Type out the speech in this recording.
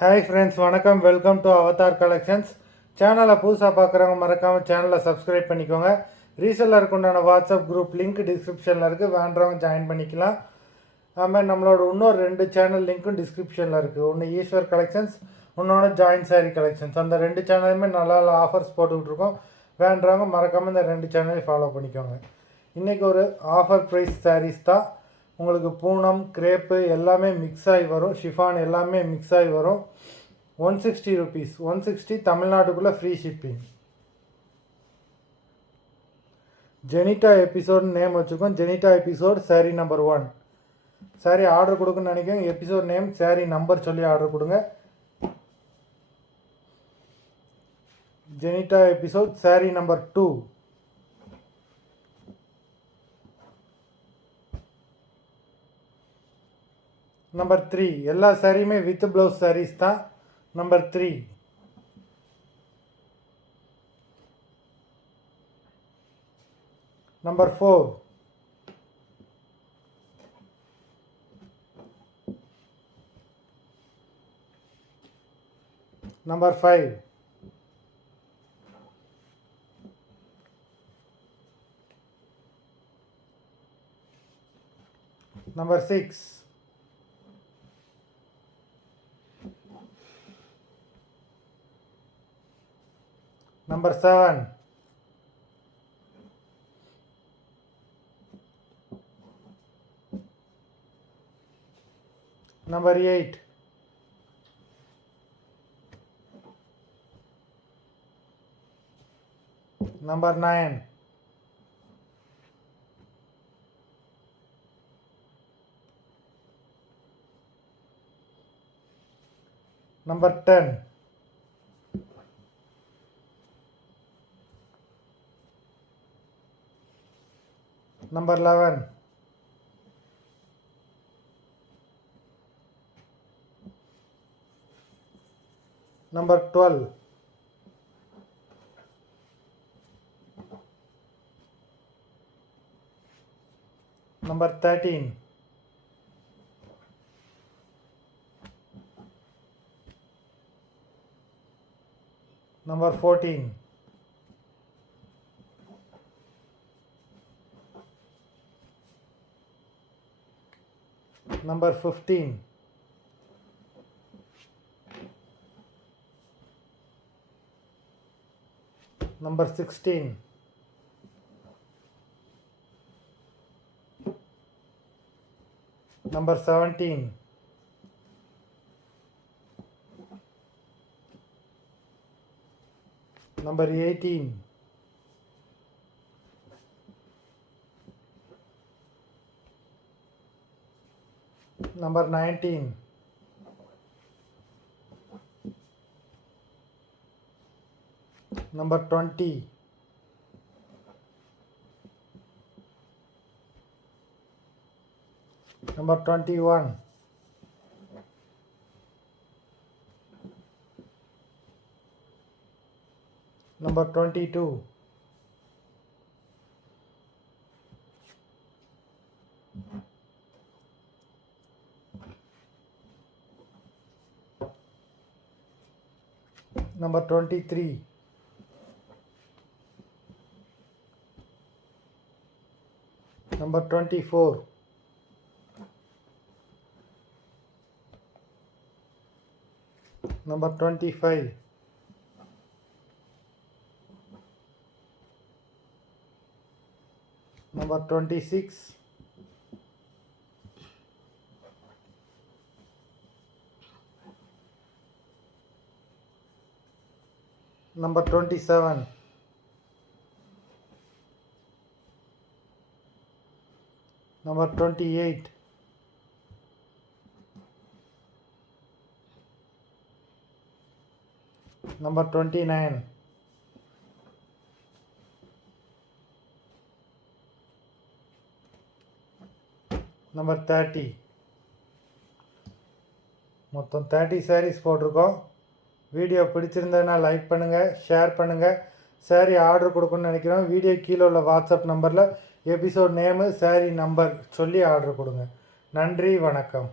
Hi friends, வணக்கம். Welcome to Avatar collections. சேனலை புதுசாக பார்க்குறவங்க மறக்காமல் சேனலை சப்ஸ்கிரைப் பண்ணிக்கோங்க. ரீசெல்லருக்கு உண்டான வாட்ஸ்அப் குரூப் லிங்க் டிஸ்கிரிப்ஷனில் இருக்குது, வேண்டவங்க ஜாயின் பண்ணிக்கலாம். அதுமாதிரி நம்மளோட இன்னொரு 2 சேனல் லிங்க்கும் டிஸ்கிரிப்ஷனில் இருக்குது. ஒன்று ஈஸ்வர் கலெக்ஷன்ஸ், இன்னொன்று ஜாயின் சாரி கலெக்ஷன்ஸ். அந்த 2 சேனலுமே நல்லா ஆஃபர்ஸ் போட்டுக்கிட்டுருக்கோம். வேண்டவங்க மறக்காமல் இந்த 2 சேனலையும் ஃபாலோ பண்ணிக்கோங்க. இன்றைக்கி ஒரு ஆஃபர் ப்ரைஸ் சாரீஸ் தான். உங்களுக்கு பூனம் கிரேப்பு எல்லாமே மிக்ஸ் ஆகி வரும், ஷிஃபான் எல்லாமே மிக்ஸ் ஆகி வரும். 160 rupees, 160 தமிழ்நாட்டுக்குள்ளே free shipping. Jenita episode name வச்சுக்கோம். Jenita episode sari number 1. Sari order கொடுக்குன்னு நினைக்கிறேன். எபிசோட் நேம் சாரீ நம்பர் சொல்லி ஆர்டர் கொடுங்க. Jenita episode sari number 2. Number 3. எல்லா சாரியுமே வித் ப்ளவுஸ் சாரீஸ் தான். Number 3. Number 4. Number 5. Number 6. Number 7. Number 8. Number 9. Number 10. Number 11. Number 12. Number 13. Number 14. Number 15. Number 16. Number 17. Number 18. Number 19. Number 20. Number 21. Number 22. Number 23. Number 24. Number 25. Number 26. Number 27. Number 28. Number 29. Number 30. மொத்தம் 30 sarees போட்டிருக்கோம். வீடியோ பிடிச்சிருந்ததுன்னா லைக் பண்ணுங்கள், ஷேர் பண்ணுங்கள். சாரீ ஆர்டர் கொடுக்கணும்னு நினைக்கிறோம். வீடியோ கீழே உள்ள வாட்ஸ்அப் நம்பரில் எபிசோட் நேமு சாரீ நம்பர் சொல்லி ஆர்டர் கொடுங்க. நன்றி, வணக்கம்.